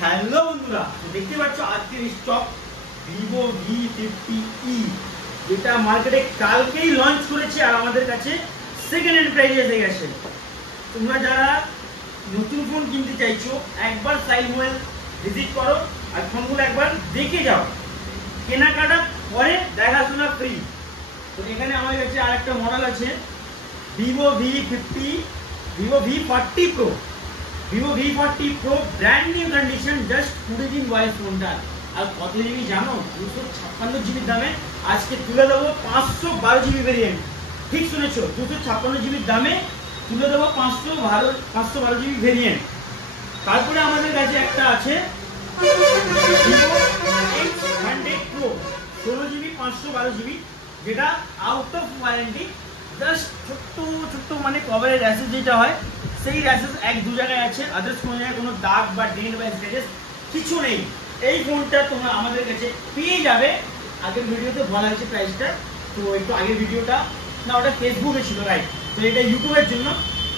Hello বন্ধুরা, দেখতে পাচ্ছ আজকের স্টক ভিভো V50e, যেটা মার্কেটে কালকেই লঞ্চ করেছে আর আমাদের কাছে সেকেন্ড হ্যান্ড প্রাইসে এসে গেছে। তোমরা যারা নতুন ফোন কিনতে চাইছো একবার সাইল মোবাইল ভিজিট করো আর ফোনগুলো একবার দেখে যাও, কেনাকাটা পরে দেখাশোনা ফ্রি। তো এখানে আমার কাছে আর একটা মডেল আছে Vivo V40 Pro। Vivo V40 Pro brand new condition, just 20 দিন বয়স ফোনটা। আর কত জিবি জানো? 256 জিবির দামে আজকে তুলে দেবো 512 জিবি ভেরিয়েন্ট। ঠিক শুনেছো, 256 জিবির দামে তুলে দেবো 512 জিবি ভেরিয়েন্ট। তারপরে আমাদের কাছে একটা আছে Vivo X100 Pro 16 GB 512 GB, যেটা আউট অফ ওয়ারেন্টি। জাস্ট ছোট্ট মানে কভারের র্যাশেস যেটা হয় সেই র্যাশেস 1-2 জায়গায় আছে, আদার্স কোনো জায়গায় কোনো দাগ বা ডেন্ট বা স্ক্র্যাচেস কিছু নেই। এই ফোনটা তোমরা আমাদের কাছে পেয়ে যাবে। আগের ভিডিওতে বলা হয়েছে প্রাইসটা, তো একটু আগের ভিডিওটা না, ওটা ফেসবুকে ছিল, রাইট? তো এটা ইউটিউবের জন্য।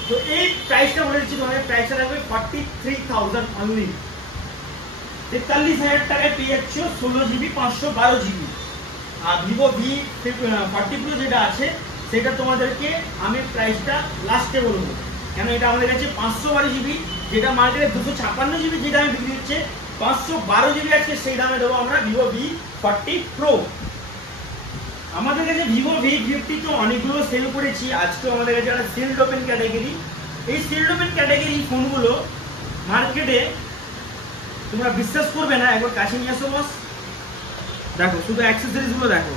তো এই প্রাইসটা বলে দিচ্ছি তোমাদের, প্রাইসটা থাকবে 43,000 অনলি। 43,000 টাকায় পেয়ে যাচ্ছ 16 জিবি 512 জিবি। আর ভিভো V40 Pro যেটা আছে সেটা তোমাদেরকে আমি প্রাইসটা লাস্টে বলবো, কেন এটা আমাদের কাছে 512 জিবি, যেটা মার্কেটে 256 জিবি যে দামে বিক্রি হচ্ছে, 512 জিবি আছে সেই দামে দেবো আমরা ভিভো V40 Pro। আমাদের কাছে ভিভো V50 তো অনেকগুলো সেল করেছি, আজকে আমাদের কাছে একটা সিল্ড ওপেন ক্যাটাগরি। এই সিল্ড ওপেন ক্যাটাগরি ফোনগুলো মার্কেটে তোমরা বিশ্বাস করবে না, একবার কাছে নিয়ে আসো বস। দেখো শুধু অ্যাক্সেসরিজ গুলো দেখো,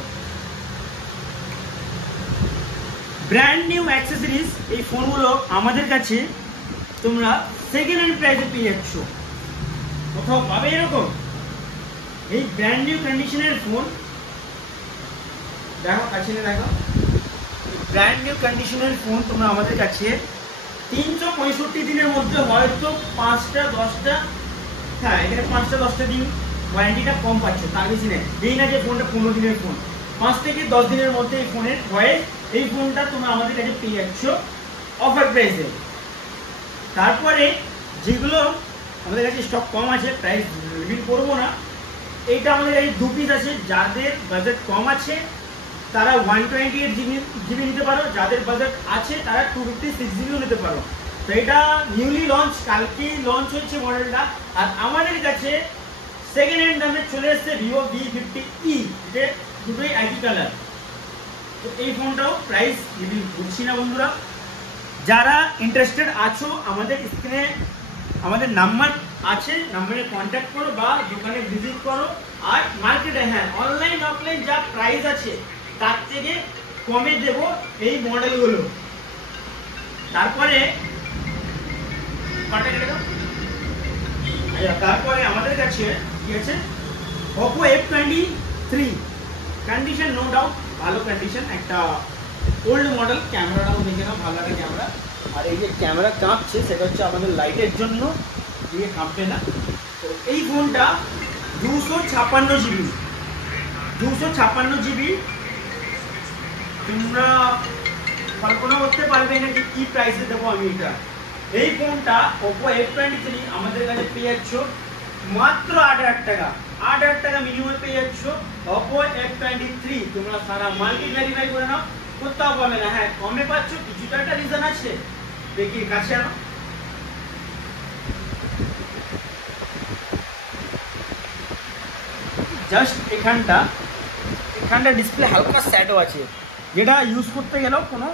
ব্র্যান্ড নিউ অ্যাক্সেসরিজ। এই ফোনগুলো আমাদের কাছে তোমরা সেকেন্ড হ্যান্ড প্রাইসে পেয়ে যাচ্ছ, কোথাও পাবে এরকম? এই ব্র্যান্ড নিউ কন্ডিশনের ফোন দেখো, কাছে দেখো, ব্র্যান্ড নিউ কন্ডিশনের ফোন তোমরা আমাদের কাছে 365 দিনের মধ্যে হয়তো 5টা 10টা, হ্যাঁ এখানে 5টা 10টা দিন ওয়ারেন্টিটা কম পাচ্ছ, তার বেশি নেই। যেই না যে ফোনটা 15 দিনের ফোন, 5 থেকে 10 দিনের মধ্যে এই ফোনের ভয়েস, এই ফোনটা তোমরা আমাদের কাছে পেয়ে যাচ্ছ অফার প্রাইসে। তারপরে যেগুলো আমাদের কাছে স্টক কম আছে, প্রাইস রিভিল করবো না, এইটা আমাদের কাছে 2 পিস আছে। যাদের বাজেট কম আছে তারা 128 জিবি নিতে পারো, যাদের বাজেট আছে তারা 256 জিবিও নিতে পারো। তো এটা নিউলি লঞ্চ, কালকেই লঞ্চ হয়েছে মডেলটা। আর আমাদের কাছে সেকেন্ড হ্যান্ড দামে চলে এসছে ভিভো V50e, যে দুটোই একই কালার। তো এই ফোনটাও প্রাইস রিভিল করছি না বন্ধুরা। যারা ইন্টারেস্টেড আছো আমাদের স্ক্রিনে আমাদের নাম্বার আছে, নাম্বারে কন্ট্যাক্ট করো বা দোকানে ভিজিট করো। আর মার্কেটে হ্যাঁ অনলাইন অফলাইন যা প্রাইস আছে তার থেকে কমে দেব এই মডেলগুলো। তারপরে তারপরে আমাদের কাছে কি আছে, Oppo F23 condition no doubt ভালো কন্ডিশন, একটা ওল্ড মডেল। ক্যামেরাটাও দেখে নাও, ভালো লাগে ক্যামেরা। আর এই যে ক্যামেরা কাঁপছে সেটা হচ্ছে আমাদের লাইটের জন্য, দিয়ে কাঁপবে না। তো এই ফোনটা 256 জিবি। তোমরা কল্পনা করতে পারবে না যে কি প্রাইসে দেবো আমি এটা। এই ফোনটা Oppo F23 আমাদের কাছে পেয়ে যাচ্ছ মাত্র 8,000 টাকা। 8,000 টাকা মিনিমাম পেয়ে যাচ্ছ Oppo F23। তোমরা সারা মার্কেট ভেরিফাই করে নাও, কোথাও পাবে না। হ্যাঁ কমে পাচ্ছ, কিছুটা একটা রিজন আছে, দেখি কাছে আনো। জাস্ট এখানটা ডিসপ্লে হালকা স্যাডও আছে, যেটা ইউজ করতে গেলেও কোনো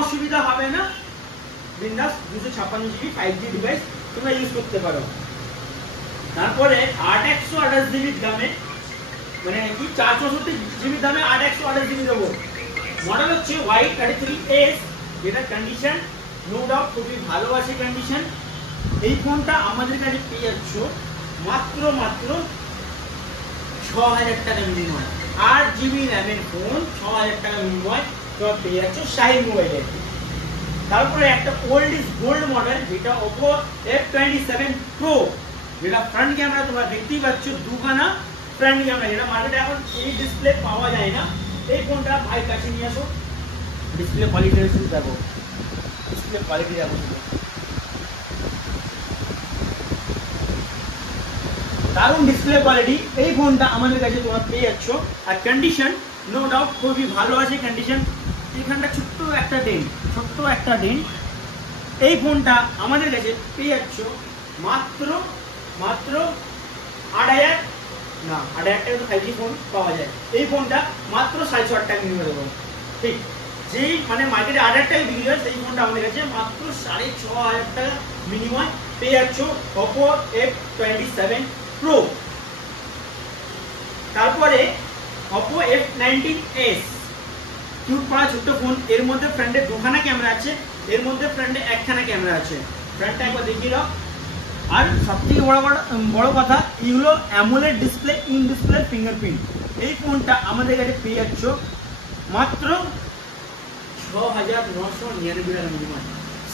অসুবিধা হবে না। বিন্দাস 256 জিবি 5G ডিভাইস তোমরা ইউজ করতে পারো। তারপরে 8/128 জিবির দামে, মানে কি 464 জিবির দামে 8/128 জিবি দেবো। মডেল হচ্ছে Y33s, যেটা কন্ডিশন নো ডাউট খুবই ভালো আছে কন্ডিশন। এই ফোনটা আমাদের কাছে পেয়ে যাচ্ছ মাত্র 6,000 টাকা মিনিমাম। 8 জিবি র্যামের ফোন 6,000 টাকা মিনিমাম তোমরা পেয়ে যাচ্ছ শাহিন মোবাইলে। তারপরে একটা ওল্ড ইজ গোল্ড মডেল, যেটা Oppo F27 Pro, যেটা ফ্রন্ট ক্যামেরা তোমরা দেখতেই পাচ্ছ, দুখানা ফ্রন্ট ক্যামেরা, যেটা মার্কেটে এখন এই ডিসপ্লে পাওয়া যায় না। এই ফোনটা ভাই কাছে নিয়ে আসো, ডিসপ্লে কোয়ালিটি দেখো, ডিসপ্লে কোয়ালিটি দেখো। দারুণ ডিসপ্লে কোয়ালিটি। এই ফোনটা আমাদের কাছে তোমরা পেয়ে যাচ্ছ। আর কন্ডিশন নো ডাউট খুবই ভালো আছে কন্ডিশন। এখানটা ছোট্ট একটা ডেন্ট। এই ফোনটা আমাদের কাছে পেয়ে যাচ্ছ মাত্র 8,000 না, 8,000 টাকা তো 5G ফোন পাওয়া যায়। এই ফোনটা মাত্র 6,500 টাকা নিয়ে দেবো। ঠিক, যেই মানে মার্কেটে 8,000 টাকা বিক্রি হয় সেই ফোনটা আমাদের কাছে মাত্র 6,500 টাকা মিনিমাম পেয়ে যাচ্ছ Oppo F27 Pro। তারপরে Oppo F19s, কিউট পাড়া ছোট্ট ফোন। এর মধ্যে ফ্রন্টে 2খানা ক্যামেরা আছে, এর মধ্যে ফ্রন্টে 1খানা ক্যামেরা আছে। ফ্রন্টটা একবার দেখিয়ে দাও। আর সবথেকে বড় কথা, এগুলো AMOLED display, in display fingerprint. এই ফোনটা আমাদের কাছে পেয়ে যাচ্ছ মাত্র 6,999 টাকা মিনিমাম।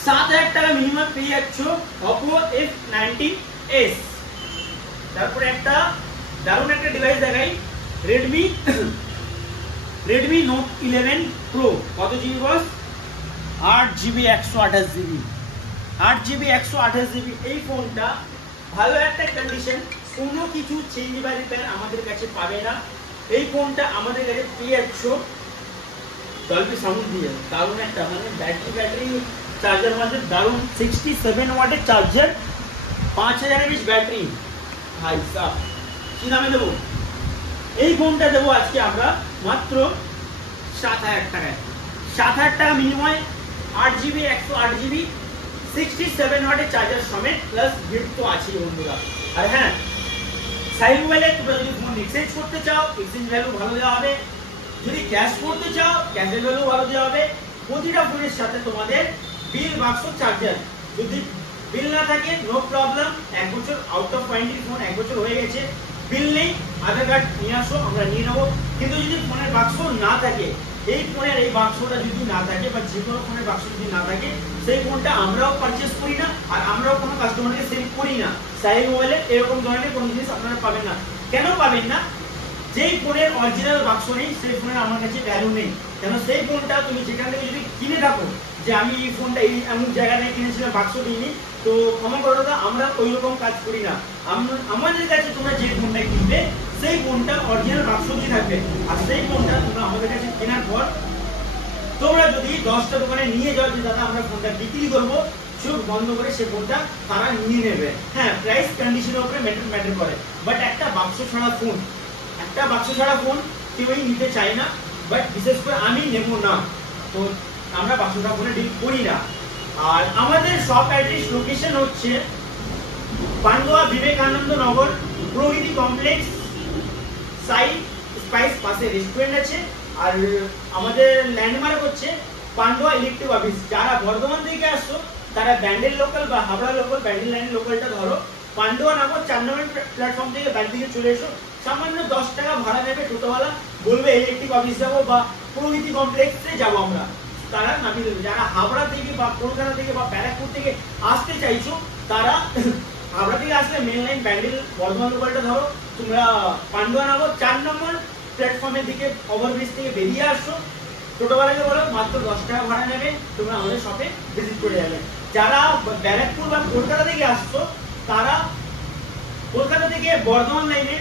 7,000 টাকা মিনিমাম পেয়ে যাচ্ছ Oppo F19s। তারপরে একটা দারুণ একটা ডিভাইস দেখাই, Redmi Note 11 Pro। কত জিবি বস? 8GB 128GB। 8GB 128GB। এই ফোনটা ভালো একটা কন্ডিশন, কোনো কিছু চেঞ্জ বা রিপেয়ার আমাদের কাছে পাবে না। এই ফোনটা আমাদের কাছে পেয়ে যাচ্ছ ডলবি সাউন্ড দিয়ে, দারুণ একটা মানে ব্যাটারি চার্জার মাঝে দারুণ 67 ওয়াটের চার্জার, 5000 mAh ব্যাটারি। ভাই সাহ, কি দামে দেবো? এই ফোনটা দেবো আজকে আমরা মাত্র 7,000 টাকায়। 7,000 টাকা মিনিমাম, 8GB 108GB 67 ওয়াটের চার্জার সমেত, প্লাস গিফট তো আছেই বন্ধুরা। আর হ্যাঁ, সাইড মোবাইলে তোমরা যদি ফোন এক্সচেঞ্জ করতে চাও, এক্সচেঞ্জ ভ্যালু ভালো দেওয়া হবে। যদি ক্যাশ করতে চাও, ক্যাশের ভ্যালু ভালো দেওয়া হবে। প্রতিটা ফোনের সাথে তোমাদের বিল বাক্স চার্জার, যদি বিল না থাকে নো প্রবলেম। 1 বছর আউট অফ ওয়ারেন্টি ফোন, 1 বছর হয়ে গেছে, বিল নেই, আধার কার্ড নিয়ে আসো, আমরা নিয়ে নেবো। কিন্তু যদি ফোনের বাক্স না থাকে, এই ফোনের এই বাক্সটা যদি না থাকে বা যে কোনো ফোনের বাক্স যদি না থাকে, সেই ফোনটা আমরাও পারচেস করি না, আর আমরাও কোনো কাস্টমারকে সেল করি না। সাইড মোবাইলে এরকম ধরনের কোনো জিনিস আপনারা পাবেন না। কেন পাবেন না? যেই ফোনের অরিজিনাল বাক্স নেই, সেই ফোনের আমার কাছে ভ্যালু নেই। কেন সেই ফোনটা তুমি যেখান থেকে যদি কিনে থাকো, যে আমি এই ফোনটা এই এমন জায়গা থেকে কিনেছিলাম, বাক্স দিইনি, তো ক্ষমা করো দাদা, আমরা ওই রকম কাজ করি না। আমাদের কাছে তোমরা যে ফোনটা কিনবে, সেই ফোনটা অরিজিনাল বাক্স দিয়ে থাকবে। আর সেই ফোনটা তোমরা আমাদের কাছে কেনার পর তোমরা যদি 10টা দোকানে নিয়ে যাও যে দাদা আমরা ফোনটা বিক্রি করবো, চোখ বন্ধ করে সে ফোনটা তারা নিয়ে নেবে। হ্যাঁ, প্রাইস কন্ডিশনের উপরে ম্যাটার করে, বাট একটা বাক্স ছাড়া ফোন কেউই নিতে চায় না। বাট বিশেষ করে আমি নেব না, তো আমরা বাক্স ছাড়া ফোনে ডিল করি না। আর আমাদের শপ অ্যাড্রেস লোকেশন হচ্ছে পান্ডুয়া বিবেকানন্দ নগর, প্রগতি কমপ্লেক্স সাইড স্পাইস পাশে রেস্টুরেন্ট আছে। আর আমাদের ল্যান্ডমার্ক হচ্ছে পান্ডুয়া ইলেকট্রিক অফিস। যারা বর্ধমান থেকে আসছো তারা ব্যান্ডেল লোকাল বা হাবড়া লোকাল, ব্যান্ডেল লাইনের লোকালটা ধরো, পান্ডুয়া নগর 4 নম্বর প্ল্যাটফর্ম থেকে বাড়ি থেকে চলে এসো। সামান্য 10 টাকা ভাড়া নেবে টোটোওয়ালা, বলবে ইলেকট্রিক অফিস যাবো বা প্রগতি কমপ্লেক্সে যাবো, আমরা তারা নামিয়ে দেবে। যারা হাবড়া থেকে বা কলকাতা থেকে বা ব্যারাকপুর থেকে আসতে চাইছো, তারা হাবড়া থেকে আসলে মেন লাইন ব্যান্ডেল বর্ধমান লোকালটা ধরো, তোমরা পান্ডুয়া নগর 4 নম্বর প্ল্যাটফর্মের দিকে ওভারব্রিজ থেকে বেরিয়ে আসছো, টোটোওয়ালাকে বলো মাত্র 10 টাকা ভাড়া নেবে, তোমরা আমাদের শপে ভিজিট করে যাবে। যারা ব্যারাকপুর বা কলকাতা থেকে আসছো, তারা কলকাতা থেকে বর্ধমান লাইনে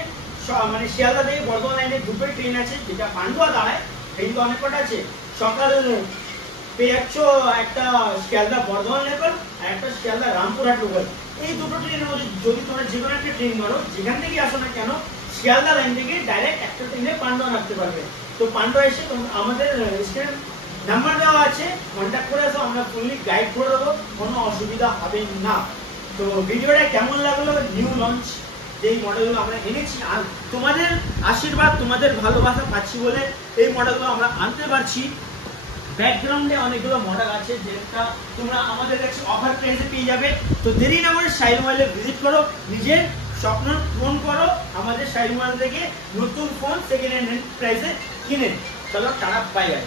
মানে শিয়ালদা থেকে বর্ধমান লাইনে দুটো ট্রেন আছে, যেটা পান্ডুয়া দাঁড়ায়। ট্রেন তো অনেক কটা আছে, সকাল পেয়ে যাচ্ছ একটা শিয়ালদা বর্ধমান লোকাল আর একটা শিয়ালদা রামপুরহাট লোকাল। এই দুটো ট্রেনের মধ্যে যদি তোমরা যে কোনো একটা ট্রেন ধরো, যেখান থেকে আসো না কেন, শিয়ালদা লাইন থেকে ডাইরেক্ট একটা ট্রেনে পান্ডুয়া নামতে পারবে। তো পান্ডুয়া এসে আমাদের স্ট্যান্ড নাম্বার দেওয়া আছে, কন্ট্যাক্ট করে আসো, আমরা ফুললি গাইড করে দেবো, কোনো অসুবিধা হবে না। তো ভিডিওটা কেমন লাগলো? নিউ লঞ্চ যেই মডেলগুলো আমরা এনেছি, আর তোমাদের আশীর্বাদ, তোমাদের ভালোবাসা পাচ্ছি বলে এই মডেলগুলো আমরা আনতে পারছি। ব্যাকগ্রাউন্ডে অনেকগুলো মডেল আছে, যেটা তোমরা আমাদের কাছে অফার প্রাইসে পেয়ে যাবে। তো দেরি না করে শাইন মোবাইলে ভিজিট করো, নিজের স্বপ্ন পূরণ করো, আমাদের শাইন মোবাইল থেকে নতুন ফোন সেকেন্ড হ্যান্ড প্রাইসে কিনে। চলো, টাটা, বাই বাই।